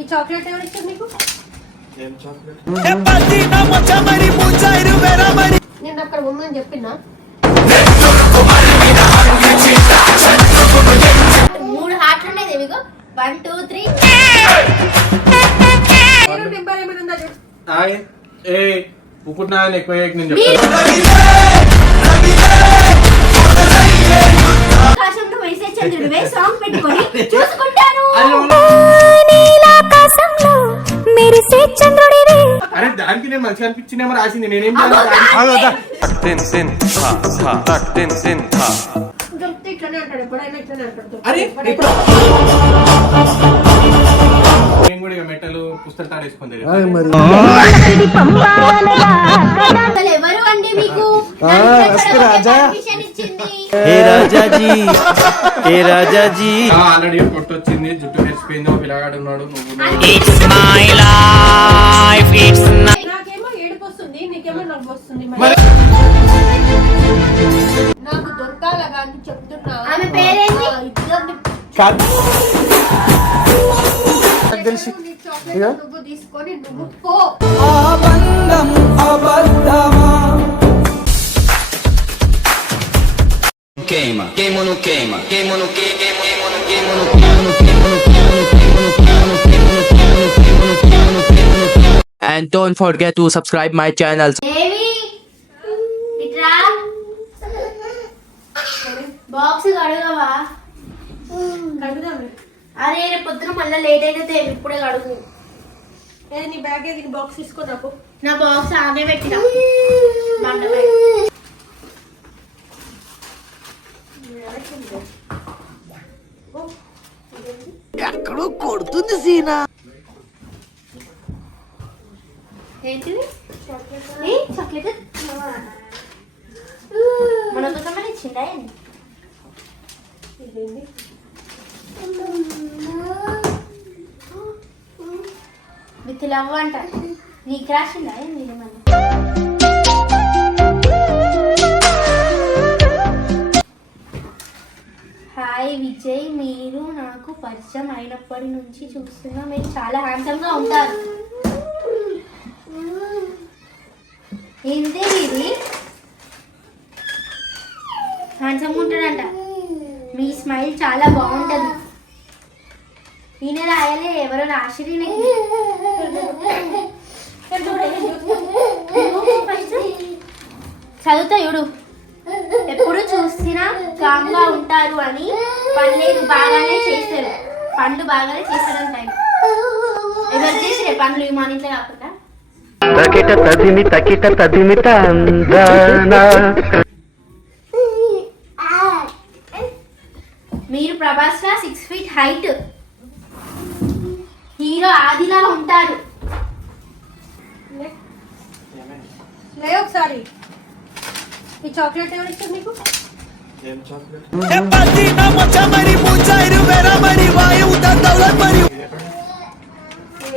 ఈ చాక్లెట్ ఎవరు ఇచ్చారు మీకు? ఏం చాక్లెట్? నేను అక్కడ ఉందని చెప్పినా? మూడు హార్ట్లు ఉన్నాయి వన్ టూ త్రీ నెంబర్ ఏమైనా ఉందా ఏ ఎక్కువ నేను చంద్రుడివే సాంగ్ పెట్టుకొని చూసుకుంటాను. ఆకాశంలో మెరిసే చంద్రుడివే అరే దానికి నేను మంచిగా అనిపించిందేమో రాసింది నేనేం తిన్ తిన్ హా హా తక్ తిన్ తిన్ హా. అరే ఇప్పుడు మేము కూడా ఇక మెట్టలు రాజా. పర్మిషన్ ఇచ్చింది. జుట్టు మెరిచిపోయింది ఓ పిల్లగాడు చెప్తున్నా. ఆమె నువ్వు తీసుకొని నువ్వు పో queima, queima no queima, queima no queima, queima no queima no queima no queima no queima no queima no queima no queima no queima no queima no queima no queima no queima And don't forget to subscribe my channel. దేవి ఇట్రా box కడగవా కడుగుదామే అరే రేపు పొద్దున మళ్ళీ late అయితే ఇప్పుడే కడుగు. ఏది నీ బ్యాగ్ ఏది? బాక్స్ తీసుకో నాకు. నా బాక్స్ ఆనే పెట్టిన. బండ ఏంటిది ఏ చాక్లెట్ మన కోసమని ఇచ్చిందా ఏంటి? ఇదేంటి విత్ లవ్ అంట నీకు రాసిందా హాయ్ విజయ్ మీరు నాకు పరిచయం అయినప్పటి నుంచి చూస్తున్నా. మీరు చాలా హ్యాండ్సమ్గా ఉంటారు. ఏంటి ఇది? హ్యాండ్సమ్గా ఉంటాడంట. మీ స్మైల్ చాలా బాగుంటుంది. ఈయన రాయలే ఎవరో రాసిరి చదువుతా చూడు. ఎప్పుడు చూసినా కామ్గా ఉంటారు అని పనులేదు బాగానే చేస్తారు. పనులు బాగానే చేస్తారని టైం ఎవరు చేసిరే పనులు ఈ మన ఇంట్లో కాకుండా. తకిట తదిమి తకిట తదిమి మీరు Prabhas six feet height hero ఆదిలా ఉంటారు. లే ఒకసారి. ఈ చాక్లెట్ ఎవరు ఇచ్చారు మీకు?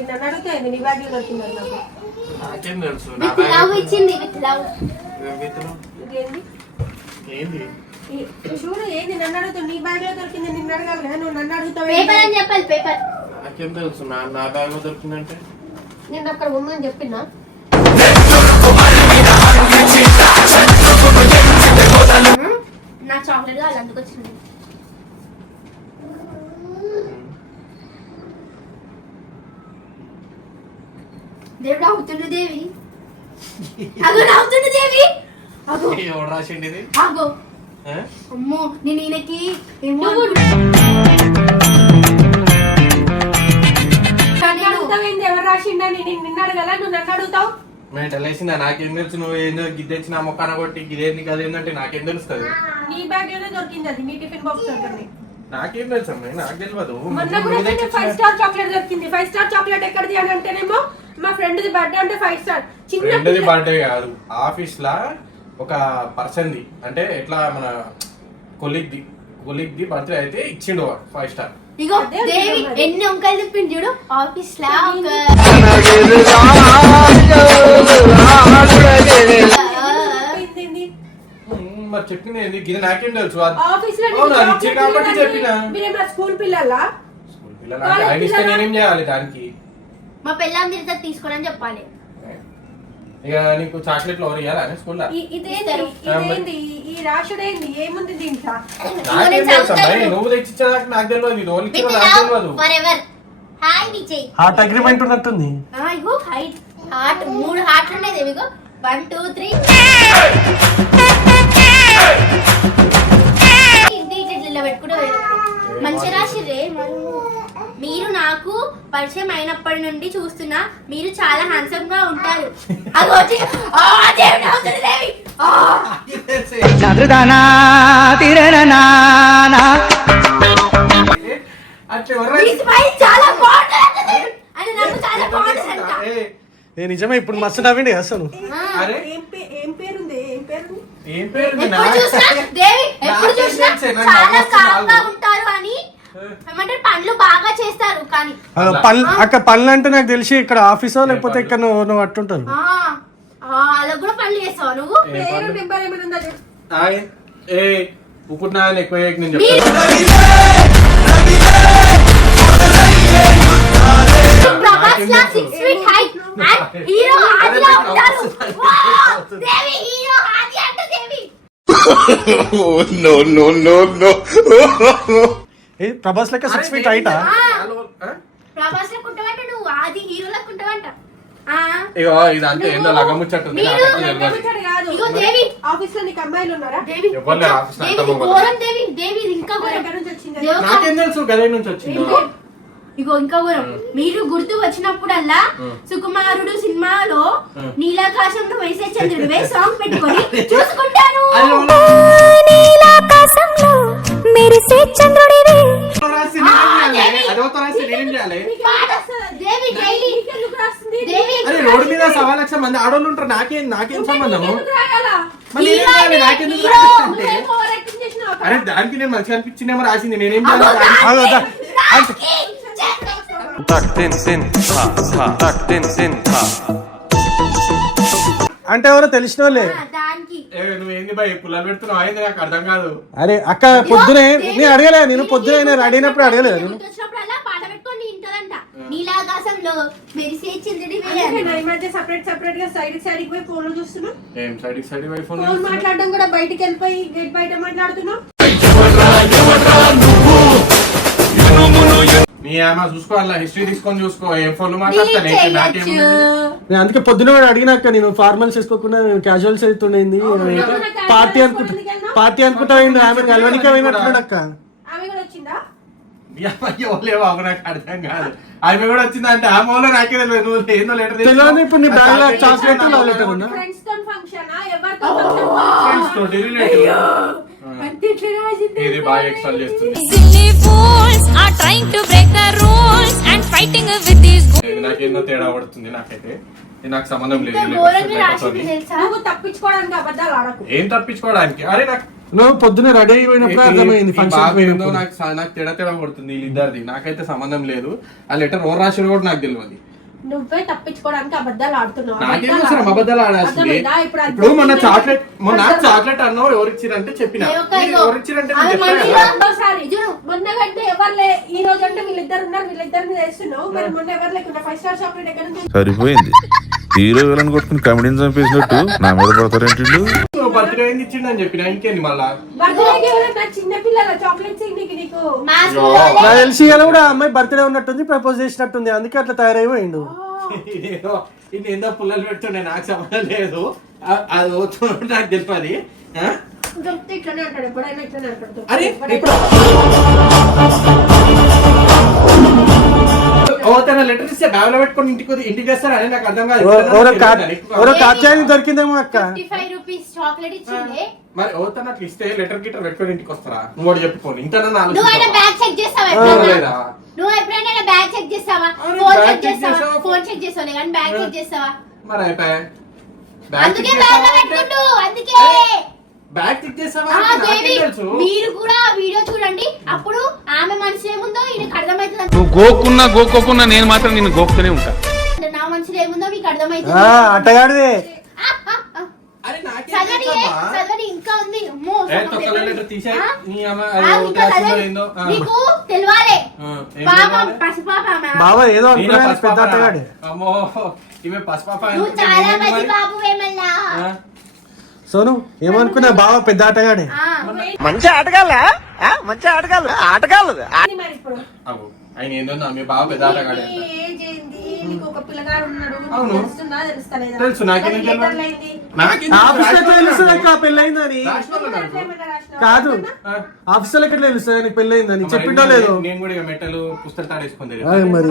నన్ను అడిగితే? నీ బ్యాగ్లో దొరికింది అది నాకు. నాకేం తెలుసు? నా విత్ లవ్ ఇచ్చింది విత్ లవ్. ఏం విత్తనం? ఇదేంది? ఏంది? ఈ- చూడు ఏంది? నన్ను అడుగుతావు నీ బ్యాగ్లో దొరికింది నిన్ను అడగాలి నువ్వు నన్ను అడుగుతావు పేపర్ అని చెప్పాలి పేపర్ నాకేం తెలుసు? నా నా బ్యాగ్లో దొరికిందంటే? నేను అక్కడ ఉందని చెప్పినా. నా చాక్లెట్ కావాలి అందుకు వచ్చింది. దేవుడు అవుతుంది దేవి. అగో నవ్వుతుంది దేవి. అగో. ఎవడు రాసిండి ఇది అగో? అమ్మో నేను ఈయనకి ఏమో నన్ను అడుగుతావు ఎవరు రాసిండని? నేను నిన్ను అడగల? నువ్వు నన్ను అడుగుతావు? మెంటల్ వేసిందా నాకేం తెలుసు నువ్వు ఏందో గిద్దెచ్చి నా మొక్కన కొట్టి గిదేంది కదేందంటే నాకేం తెలుస్తుంది నీ బ్యాగ్లోనే దొరికింది అది నీ టిఫిన్ బాక్స్ దొరికింది. నాకేం తెలుసు అమ్మాయి నాకు తెలియదు మొన్న కూడా నువ్వు ఫైవ్ స్టార్ చాక్లెట్ దొరికింది. ఫైవ్ స్టార్ చాక్లెట్ ఎక్కడిది అని అంటేనేమో మా ఫ్రెండ్ ది బర్త్డే అంటే ఫైవ్ స్టార్ చిన్న బర్త్డే కాదు. ఆఫీస్ లా ఒక పర్సన్ ది అంటే ఎట్లా మన కొలిగ్ ది కొలిగ్ ది బర్త్డే అయితే ఇచ్చిండు ఫైవ్ స్టార్ ఇగో దేవి. ఎన్ని వంకాయలు తిప్పింది చూడు? ఆఫీస్ లా ఒక ఏంది? మరి చెప్పింది ఏంది? గిది నాకేం తెలుసు? ఆఫీస్లో అవును, అది ఇచ్చే కాబట్టి చెప్పిన? మీరేమన్నా స్కూల్ పిల్లలా? స్కూల్ పిల్లలు? అంటే ఆయన ఇస్తే నేనేం చేయాలి దానికి? మా పెళ్ళాం తిరిగితే తీసుకోనని చెప్పాలి. ఇక నీకు చాక్లెట్లు ఎవరు ఇవ్వాలా స్కూల్లో? ఈ- ఏముంది దీంట్లో? నాకేం తెలుసు అమ్మాయి నువ్వు తెచ్చిచ్చేదాకా నాకు తెలియదు ఇది ఓన్లీ విత్ నాకు లవ్ తెలియదు for ever hi Vijay heart agreement ఉన్నట్టుంది ఆ, ఇగో హైట్ హార్ట్ మూడు హార్ట్లు ఉన్నాయి వన్ టూ త్రీ ఇంటి ఇట్లా ఇట్లా పెట్టుకుంటూ పోయినప్పుడు. మంచి రాశి రే మీరు నాకు పరిచయం అయినప్పటి నుండి చూస్తున్నా మీరు చాలా హ్యాండ్సమ్గా ఉంటారు. అగో వచ్చి, ఆ, దేవుడు అవుతుంది దేవి. ఏ, ఏ నిజమే ఇప్పుడు మస్తు నవ్విండి అసలు అక్కడ పనులు అంటే నాకు తెలిసి ఇక్కడ ఆఫీసో లేకపోతే ఇక్కడ నువ్వు నువ్వు అట్టుంటారు. ఆ, ఆ, అలా కూడా పనులు చేస్తావు నువ్వు? ఏం పేరు పనులు? నెంబర్ ఏమైనా ఉందా ఏ ఎక్కువ నేను ప్రభాస్ లా six feet height and hero ఆదిలా ఉంటారు వావ్! దేవి హీరో ఆది అంట దేవి ఏ ప్రభాస్ లెక్క సిక్స్ ఫీట్ హైటా? ప్రభాస్ లా కుంటవంట నువ్వు ఆది హీరో లా కుంటవంట ఆ, ఇగో ఇదంతా ఏందో ఆఫీస్లో నీకు అమ్మాయిలు ఉన్నారా? ఎవరు ఆఫీస్ నాకేం తెలుసు గదే నుంచి వచ్చింది. ఇగో ఇంకా మీరు గుర్తు వచ్చినప్పుడల్లా సుకుమారుడు సినిమాలో నీలాకాశంలో వేసే చంద్రుడివే సాంగ్ పెట్టుకొని చూసుకుంటాను. నీలాకాశంలో మెరిసే చంద్రుడివి. నేనేం చేయాలి పాట దేవి డైలీ ఎందుకు రాస్తుంది దేవి అరే రోడ్డు మీద సవా లక్ష మంది ఆడోళ్ళు ఉంటారు. నాకేం నాకేం సంబంధము మరి నేనేం నాకెందుకు? అరే దానికి నేను మంచిగా అనిపించిందేమో రాసింది. నేనేం అంటే ఎవరో తెలిసిన వాళ్ళే అరే అక్క పొద్దునే నేను అడగలే నేను పొద్దునే అడిగినప్పుడు అడగలేదు నేను గుర్తొచ్చినప్పుడల్లా పాట పెట్టుకొని ఇంటదంట నీలాకాశంలో మెరిసే. నా ఈ మధ్య సపరేట్ సపరేట్గా సైడ్ సైడ్ పోయి ఫోన్ చూస్తున్నా. ఏం side side why phone phone మాట్లాడడం కూడా బయటికి వెళ్ళిపోయి గేట్ బయట మాట్లాడుతున్నావు? నీ హిస్టరీ తీసుకొని చూసుకో. ఏ ఫోన్ మాట్లాడతాను. నేను అందుకే పొద్దున కూడా అడిగినాక నేను ఫార్మల్స్ వేసుకోకుండా క్యాజువల్స్ అవుతుండేది పార్టీ అనుకుంటా పార్టీ అనుకుంటా. ఆమె కలవనికే పోయినట్టున్నాడు అక్క. ఎవరే బాబు నాకు అర్థం కాదు. ఆమె కూడా వచ్చిందంటే ఆ మూల నాకే తెలియదు. నువ్వు ఏందో లెటర్ తెలియదు ఇప్పుడు నీ బ్యాగ్లో చాక్లెట్ లవ్ లెటర్ ఉందా ఫ్రెండ్స్తో ఫంక్షన్ ఎవరితో ఫంక్షన్ ఫ్రెండ్స్ తోటి రిలేటివ్ అంతే ఇట్లా రాసింది ఇది బాగా ఎక్స్ట్రా చేస్తుంది? With these ఇది నాకేందో తేడా పడుతుంది నాకైతే. ఇది నాకు సంబంధం లేదు తప్పించుకోవడానికి అబద్ధాలు ఆడకు. ఏం తప్పించుకోవడానికి? అరే నాకు నువ్వు పొద్దున రెడీ అయిపోయినప్పుడు అర్థమైంది ఫంక్షన్ నాకు నాకు తేడా తేడా పడుతుంది వీళ్ళిద్దరిది నాకైతే సంబంధం లేదు. ఆ లెటర్ ఓ రాసిన కూడా నాకు తెలియదు నువ్వే తప్పించుకోవడానికి అబద్ధాలు ఆడుతున్నావు. అబద్ధాలు ఆడాల్సింది? ఇప్పుడు మొన్న? చాక్లెట్ మొన్న చాక్లెట్ అన్నావు ఎవరు ఇచ్చిరంటే చెప్పిన. ఎవరు ఇచ్చిరంటే మొన్న కంటే ఈ రోజు అంటే వీళ్ళిద్దరు ఉన్నారు చేస్తున్నావు మరి మొన్న ఎవరు లేకుండా ఫైవ్ స్టార్ చాక్లెట్ ఎక్కడ నుంచి సరిపోయింది. హీరో విలన్ కొట్టుకుని కమెడీని చంపేసినట్టు నా మీద పడతారేంటి బర్త్డే ఏంది ఇచ్చిండని చెప్పిన? ఇంకేంది మళ్ళా? బర్త్డేకి ఎవరైనా చిన్న పిల్లల చాక్లెట్స్ నీకు తెలిసి కూడా అమ్మాయి బర్త్డే ఉన్నట్టుంది ప్రపోజ్ చేసినట్టుంది. అందుకే అట్లా తయారైపోయిండు. ఇదేదో ఇది ఏందో పుల్లలు పెడుతుండే నాకు సంబంధం లేదు అది అవుతున్నట్టు నాకు అంటాడు అరే తన లెటర్ ఇస్తే బ్యాగ్లో పెట్టుకొని ఇంటికి ఇంటికి చేస్తారా అని నాకు అర్థం కాదు. దొరికిందేమో అక్క. రూపీస్ చాక్లెట్ ఇచ్చింది. మరి ఓ తన అట్లా ఇస్తే లెటర్ గిటర్ పెట్టుకొని ఇంటికి వస్తారా? నువ్వు కూడా చెప్పుకోని ఇంత నువ్వు అయినా బ్యాగ్ చెక్ చేస్తావా లేదా? నువ్వు ఎప్పుడైనా బ్యాగ్ చెక్ చేస్తావా? ఫోన్ చెక్ చేస్తావా? చేసావా? ఫోన్ చెక్ చేస్తావు? కానీ బ్యాగ్ చెక్ చేస్తావా? మరి అయిపోయా? బ్యాగ్లో పెట్టుకుంటూ అందుకే. బ్యాగ్ చెక్ చేసావా తెలుసు మీరు కూడా ఆ వీడియో చూడండి అప్పుడు ఆమె మనసులో ఏముందో ఈయనకు అర్థమవుతుంది నువ్వు గోకున్నా గోకోకున్నా నేను మాత్రం నిన్ను గోకుతూనే ఉంటా అంటే నా మనసులో ఏముందో మీకు అర్థమవుతుంది ఆ, అట్టగాడిదే ఆ, ఆ, ఆ. అరే నాకేం చదవని ఏంటమ్మా? చదవని ఇంకా ఉంది అమ్మో ఏ సగం తొక్కల పేపర్. లెటర్ తీసేయ్. ఆ? నీ అమ్మ ఆ, అది ఇంకా ఉత్తరాసిందో చదవని. ఏందో. ఆ. నీకు తెలియాలి ఆ, ఏం పాప తెలవాలి? పసిపాప ఆమె. బావ ఏదో ఈయన అనుకున్నాను పెద్ద పసిపాపనా? అత్తగాడే అమ్మో ఈమె పసిపాప నువ్వు అనుకుంటే చాలా ఏమైంది మంచి మరి? బాబు వేమల్లా ఆ? సోను ఏమనుకున్నా బావ పెద్ద ఆటగాడే? ఆ. మంచి ఆటగాళ్ళ? మంచి ఆటగాళ్ళు. ఆటగాళ్ళు. ఆయన ఏందో నా మీ బావ ఒక పిల్లగాడు ఉన్నాడు. అవును. తెలుస్తుందా? తెలుస్తలేదా తెలుసు, నాకేం తెలియదు. నాకేం ఆఫీస్? ఎట్లా తెలుస్తుంది అక్క రాసినావా? కాదు. ఆఫీస్ ఎట్లా తెలుస్తుంది నీకు పెళ్ళయిందని. మరి చెప్పిండో లేదో. నేను కూడా ఇక మెట్టలు పుస్తకాలు తాడేసుకొని తిరిగి. అదే మరి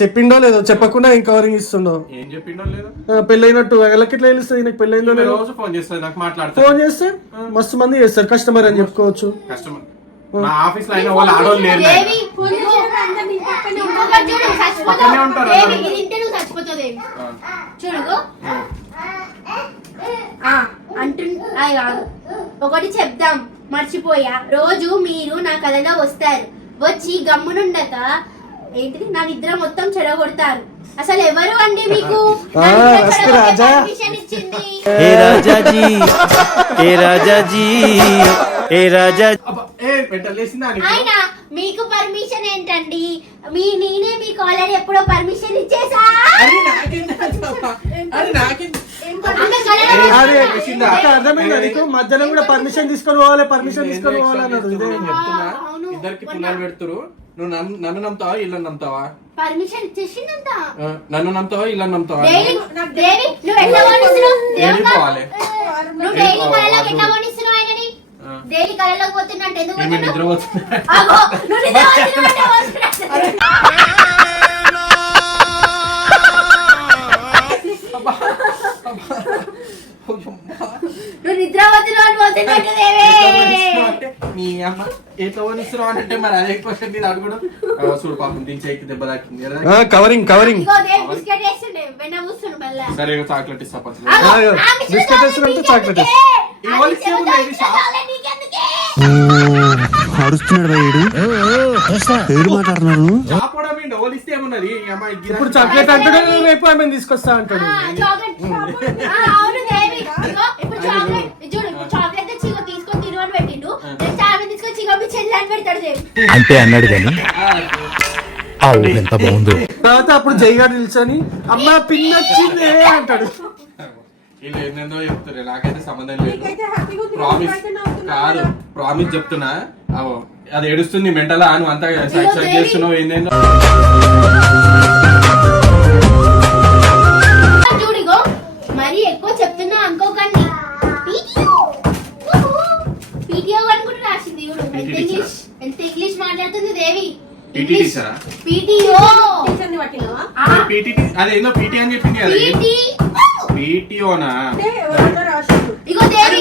చెప్పిండో లేదో? చెప్పకుండా ఏం కవరింగ్ ఇస్తుండో? ఏం చెప్పిండో లేదు? పెళ్ళైనట్టు. ఎట్లా తెలుస్తుంది? నీకు పెళ్ళైందో ఈమె లేదో? రోజు ఫోన్ నాకు మాట్లాడుతా ఫోన్ చేస్తే మస్తు మంది చేస్తారు. కస్టమర్ అని చెప్పుకోవచ్చు. కస్టమర్. మా ఆఫీస్లో అయినా వాళ్ళు ఆడవాళ్ళు లేరు నాయన. దేవి, ఫోన్ ఇదిగో, చేసినాక అందరు నీ పక్కనే ఇంకొకటి చూడు, చచ్చిపోతావు. పక్కనే ఉంటారు దేవి, అందరూ. ఇది తింటే నువ్వు చచ్చిపోతావు దేవి ఆ. చూడు ఇగో. ఆ, అంటు అది కాదు ఒకటి చెప్దాం. మర్చిపోయా. రోజు మీరు నా కథలో వస్తారు. వచ్చి గమ్మునుండక ఏంటిది? నా నిద్ర మొత్తం చెడగొడతారు. అసలు ఎవరు అండి మీకు? రాజా. permission ఇచ్చింది. ఏ రాజాజీ. ఏ రాజాజీ. ఏ రాజా? మీకు పర్మిషన్ ఏంటండి? మీ నేనే మీకు ఆల్రెడీ ఎప్పుడో పర్మిషన్ ఇచ్చేసా మధ్యాహ్నం కూడా పర్మిషన్ తీసుకొని పోవాలి పర్మిషన్ తీసుకొని పోవాలి. ఇద్దరికి పుల్లలు పెడుతురు. నువ్వు నన్ను నమ్ముతావా ఇల్లు నమ్ముతావా? పర్మిషన్ ఇచ్చేసిందంట. ఆ, నన్ను నమ్ముతావా ఇల్లు నమ్ముతావా? పోవాలి డైలీ. డైలీ కళలోకి పోతున్నట్టు ఎందుకు? నిద్రపోతున్నా అమ్మ ఎట్లా అంటే మరి అదే క్వశ్చన్ నేను అడుగుడు ఆ, చూడు పాపం దీని చేయికి దెబ్బ తాకింది. కవరింగ్ కవరింగ్ సరే చాక్లెట్ ఇస్తా బిస్కెట్? చాక్లెట్? అరుస్తున్నాడు వీడు గిరాకీ ఇప్పుడు చాక్లెట్ అంటాడు రేపు ఆమె తీసుకొస్తా అంటాడు. అంటే అన్నాడు కానీ ఆ ఊరు ఎంత బాగుందో. తర్వాత అప్పుడు జైగాడు నిల్చొని అమ్మ పిన్ వచ్చిందే అంటాడు. వీళ్ళు ఏందేందో చెప్తారు నాకైతే సంబంధం లేదు. నీకైతే హ్యాపీగా ఉంది ప్రామిస్ కాదు. ప్రామిస్ చెప్తున్నా. అవో అది ఏడుస్తుంది మెంటలా? నువ్వు అంతా సైడ్. చేస్తున్నావు ఏందేందో చూడిగో మరి ఎక్కువ చెప్తున్నా అనుకోకండి. పీటీఓ రాసింది ఇంగ్లీష్ ఎంత ఇంగ్లీష్ మాట్లాడుతుంది దేవి? పీటీ టీచరా పీటీఓ టీచర్ని పట్టినావా? పీటీ అదేందో పీటీ అని చెప్పింది కదా పీటీ పీటీఓనా అంటే ఎవరన్నా రాసిండు. ఇగో దేవి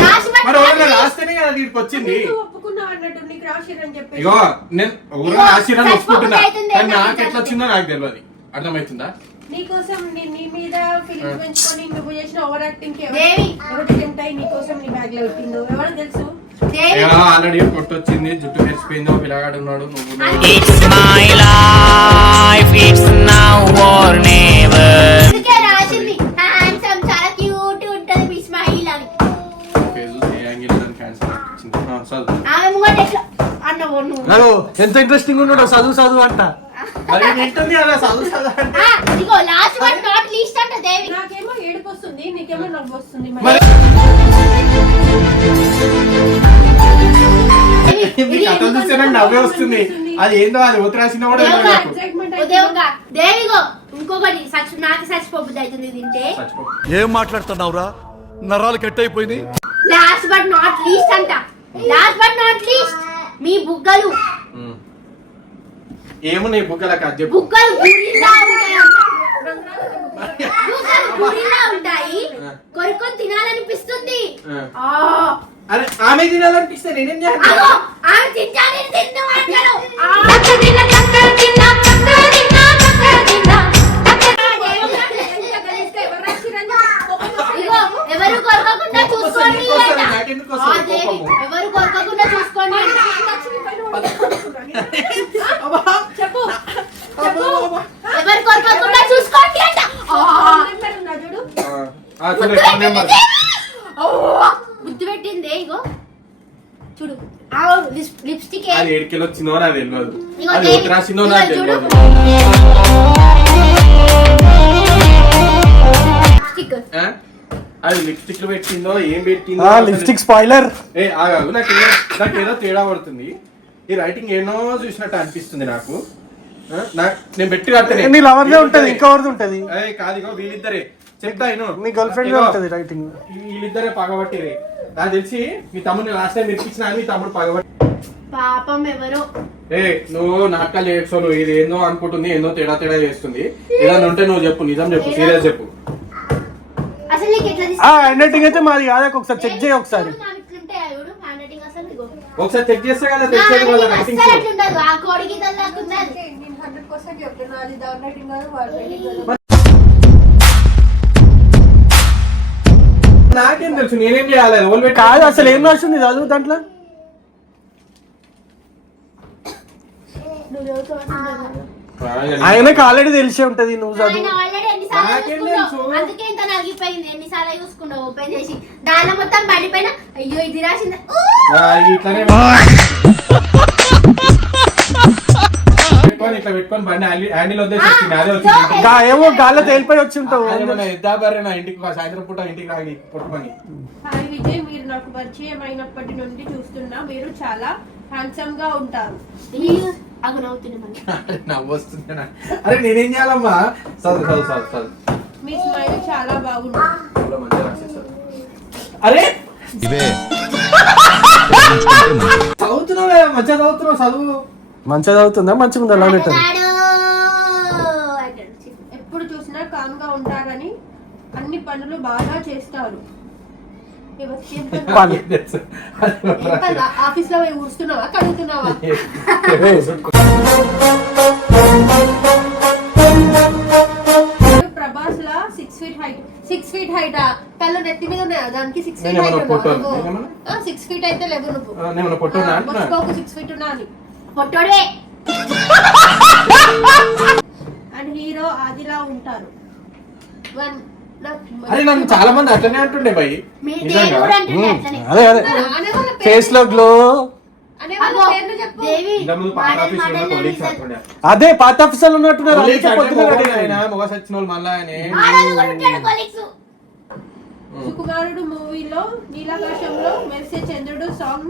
రాసి మరి ఎవరైనా పట్టుకోండి. రాస్తేనే కదా దీనికి వచ్చింది. నువ్వు ఒప్పుకున్నావు అన్నట్టు నీకు రాసిరని చెప్పేసి? ఇగో నేను ఎవరో ఇగో, రాసిరని ఒప్పుకుంటున్నా. చచ్చిపోతుంది కానీ నాకు ఏంటంటే ఎట్లా వచ్చిందో నాకు తెలియదు అర్థమవుతుందా? నీకోసం నీ నీ మీద ఫీలింగ్స్ పెంచుకొని నువ్వు చేసిన ఓవర్ యాక్టింగ్కి దేవి. ఎవరు టెంప్ట్ అయ్యి నీకోసం నీ బ్యాగ్లో పెట్టిందో ఎవరు తెలుసు? దేవి ఆల్రెడీ కొట్టొచ్చింది జుట్టు మెరిసిపోయింది ఒక పిల్లగాడు ఉన్నాడు నువ్వు. It's my life it's now or never వచ్చింది. ఎంత ఇంట్రెస్టింగ్ ఉన్నాడో చదువు చదువు అంట. మరి వింటుంది అలా చదువు చదువు అంటే. కథలు చూస్తే నాకు నవ్వే వస్తుంది. అది ఏందో అది ఉత్తరాసిన కూడా దేవగా, ఇంకొకటి సచ్ నాకు చచ్చిపోబుద్ది అవుతుంది తింటే. చచ్చిపో. ఏం మాట్లాడుతున్నావురా? నరాలు కట్ అయిపోయింది లాస్ట్ బట్ నాట్ లీస్ట్ అంట. లాస్ట్ బట్ నాట్ లీస్ట్ మీ బుగ్గలు. ఏమున్నాయి బుగ్గలకు అది చెప్పు బుగ్గలు గురిలా ఉంటాయి గురిలా ఉంటాయి. కొరుకొని తినాలనిపిస్తుంది. అరే ఆమె తినాలనిపిస్తే నేనేం అగో, ఆమె తింటా నేను తిన్ను ఇగో, ఎవరు కొరకకుండా చూసుకోండి? ఎవరు కొరకకుండా చూసుకోండి చెప్పు. ఎవరి కొరకకుండా ముద్దు పెట్టింది. ఇగో. చూడు. లిప్స్టిక్ అది ఏడుకెళ్ళి అది ఒకటి రాసిందో నాకు పెట్టిందో ఏం పెట్టిందో లిప్స్టిక్ స్పాయిలర్. ఏ ఆగా నాకు నాకు ఏదో తేడా పడుతుంది. ఈ రైటింగ్ ఎన్నో చూసినట్టు అనిపిస్తుంది నాకు. నేను పెట్టి కట్టనే నీ లవర్దే ఉంటది ఇంకా ఎవరిది ఉంటది? ఏ కాదు ఇగో వీళ్ళిద్దరే. చెప్తా ఇను. నీ గర్ల్ ఫ్రెండ్ ఉంటది రైటింగ్ వీళ్ళిద్దరే పగబట్టిరే నాకు తెలిసి మీ తమ్ముడిని లాస్ట్ టైం ఇప్పించిన మీ తమ్ముడు పగబట్టి పాపం ఎవరో. ఏ నువ్వు నాటకాలు చేస్తావు నువ్వు ఇది ఏందో అనుకుంటుంది ఏందో తేడా తేడా చేస్తుంది. ఏదైనా ఉంటే నువ్వు చెప్పు నిజం చెప్పు సీరియస్ చెప్పు. అసలు నీకు ఎట్లా ఆ హ్యాండ్ రైటింగ్ అయితే మాది కాదా ఒకసారి చెక్ చేయి ఒకసారి. ఒకసారి చెక్ చేస్తే కదా తెలిసేది వాళ్ళ రైటింగ్ అస్సలు అట్లుండదు. ఆ కోడికి తల్లాకున్నది చెప్తున్నా అది దాని కాదు కాదు. నాకేం తెలుసు నేనేం చేయాలి? కాదు అసలు ఏం రాసింది? చదువు దాంట్లో? ఆయనకి ఆల్రెడీ తెలిసే ఉంటది నువ్వు చదువు? అందుకే ఇంత నలిగిపోయింది. ఎన్నిసార్లు చూసుకున్నావు? ఓపెన్ చేసి. దానిలో మొత్తం పడిపోయిన? అయ్యో ఇది రాసింది. ఇట్లా పెట్టుకొని బండి హ్యాండిల్- వద్దేసి అదే వచ్చింది. గా ఏమో గాల్లో తేలిపోయి వచ్చి ఉంటావు అదేమన్నా ఎద్దా బర్రె నా ఇంటికి సాయంత్రం పూట ఇంటికి రాగి పుట్టుకొని. హాయ్ విజయ్ మీరు నాకు పరిచయం అయినప్పటి నుండి చూస్తున్నా. మీరు చాలా హ్యాండ్సమ్గా ఉంటారు. నవ్వు వస్తుంది నాకు. అరే నేనేం చేయాలమ్మా? చదువు చదువు చదువు చదువు మీ స్మైల్ చాలా బాగుంది. మంచిగా. అరే! ఇవే. చదువుతున్నావు మంచిగా చదువుతున్నావు చదువు మంచిగా చదువుతుందా? మంచిగా ఉందా? Love letter. ఎప్పుడు చూసినా కామ్గా ఉంటారని అన్ని పనులు బాగా చేస్తారు? ఆఫీస్లో పోయి ఊడుస్తున్నావా కడుగుతున్నావా? ప్రభాస్ లా six feet height six feet height కళ్ళు నెత్తి మీద ఉన్నాయా? దానికి six feet height? Six feet అయితే లేవు నువ్వు. సిక్స్ ఫీట్ ఉన్నా అని పొట్టోడే అండ్ హీరో ఆదిలా ఉంటారు. వన్ అరే నన్ను చాలా మంది అట్లనే అంటుండే భయ్. అదే అదే. వాళ్ళ ఫేస్లో గ్లో అదే పాత ఆఫీసర్లు ఉన్నట్టున్నారు. సుకుమారుడు మూవీలో నీలాకాశంలో మెరిసే చంద్రుడు సాంగ్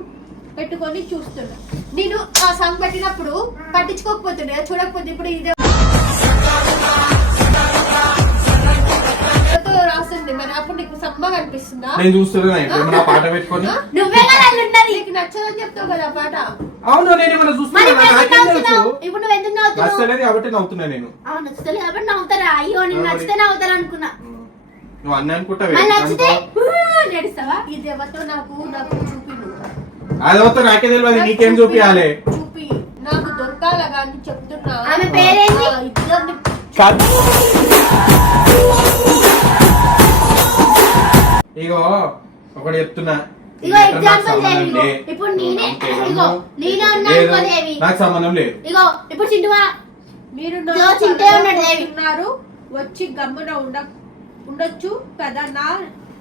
పెట్టుకొని చూస్తున్నా. నేను ఆ సాంగ్ పెట్టినప్పుడు పట్టించుకోకపోతుండే చూడకపోతే ఇప్పుడు ఇదే రాస్తుంది మరి అప్పుడు నీకు సమ్మగా అనిపిస్తుందా? నేను చూస్తున్నా ఇప్పుడు నా పాట పెట్టుకొని? నువ్వే కదా అల్లున్నది నీకు నచ్చదని చెప్తావు కదా పాట. అవును నేను ఇప్పుడు నువ్వు ఎందుకు నవ్వుతున్నావు? నచ్చలేదు కాబట్టి నవ్వుతున్నా నేను. అవును నచ్చుతలే కాబట్టి నవ్వుతారా? అయ్యో నేను. నచ్చితే నవ్వుతారు అనుకున్నా. నువ్వు అన్నీ అనుకుంటావే. మళ్ళీ నచ్చితే నడుస్తావా? ఇది ఎవరితో నాకు నాకు చూపి నువ్వు. అది వస్తే నాకే తెలియదు నీకేం చూపియాలి? చూపి. నాకు దొరకాల కానీ చెప్తున్నా. ఆమె పేరేంటి? ఇగో ఒకటి చెప్తున్నా. ఇగో ఎగ్జాంపుల్ దేవి. ఇప్పుడు నేనే అంతే, ఇగో నన్ను- నేనే ఉన్నా లేదు, అనుకో దేవి. నాకు సంబంధం లేదు. ఇగో ఇప్పుడు చింటువా? మీరు ఇదిగో చింటే ఉన్నాడు దేవి. ఉన్నారు వచ్చి గమ్మున ఉండ ఉండొచ్చు కదా? నా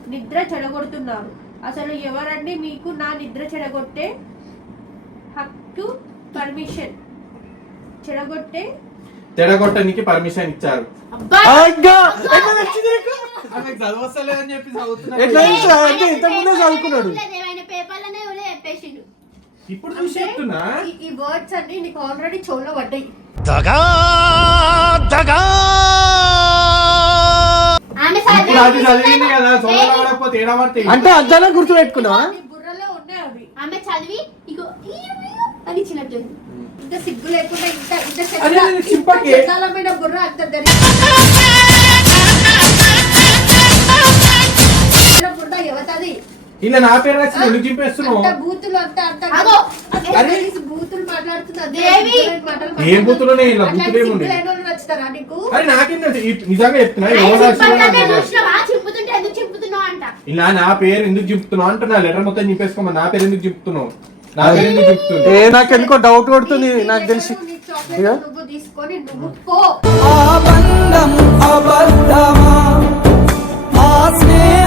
నిద్ర చెడగొడుతున్నారు. అసలు ఎవరండి మీకు నా నిద్ర చెడగొట్టే హక్కు పర్మిషన్ చెడగొట్టే? తెడగొట్టడానికి పర్మిషన్ ఇచ్చారు. ఇప్పుడు ఈ- వర్డ్స్ అన్ని నీకు ఆల్రెడీ చెవులో పడ్డాయి. ఇప్పుడు అది చదివింది కదా చదివి చదవడం రాకపోతే ఏడా పడతాయి అంటే అద్దాలను గుర్తు పెట్టుకున్నావా నీ బుర్రలో ఉన్నాయి అవి ఆమె చదివి ఇగో అని ఇంత సిగ్గు లేకుండా ఇంత ఇంత బుర్ర అంత దరిద్ర. బుర్ర ఎవతది ఇలా నా పేరు రాసి ఎందుకు చింపేస్తున్నావు? బూతులు అంత అంత బూతులు మాట్లాడుతున్నా దేవి. ఏం బూతులునే ఇలా బూతులు ఏముంది నచ్చుతారా నీకు? అరే నాకేం తెలుసు? ఈ- నిజంగా చెప్తున్నా ఆయన ఎవరు రాసినా నాకు చింపంటే తెలియదు. చూసినావా చింపుతుంటే ఎందుకు చింపుతున్నావు అంట. ఇలా నా పేరు ఎందుకు చెప్తున్నావు అంటున్నా లెటర్ మొత్తం చింపేసుకోమని నా పేరు ఎందుకు చెప్తున్నావు? నా పేరు ఎందుకు చెప్తున్నావు? ఏ నాకు ఎందుకో డౌట్ కొడుతుంది నాకు తెలిసి. నీ చాక్లెట్ నువ్వు తీసుకొని నువ్వు పో. ఆ బంధం అబద్ధమా? ఆ స్నేహం